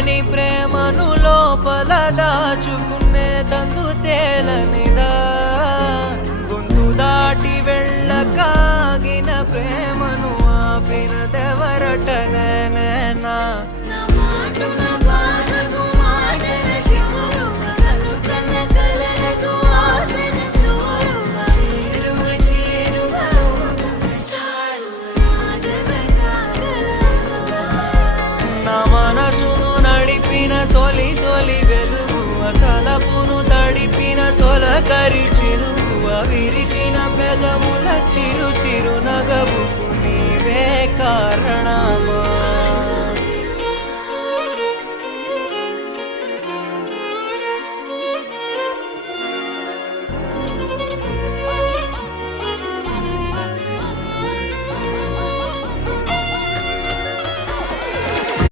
తెలియని ప్రేమను లోపల దాచుకునే తందు తేలనిదా గొంతు దాటి వెళ్ళకాగిన ప్రేమను ఆపినదెవరటనేనా మనసును నడిపిన తొలి తొలి వెలుగువ తలపును తడిపిన తొలకరి చిరుకువ విరిసిన పెదముల చిరు చిరు నగవుకు నీవే కారణమా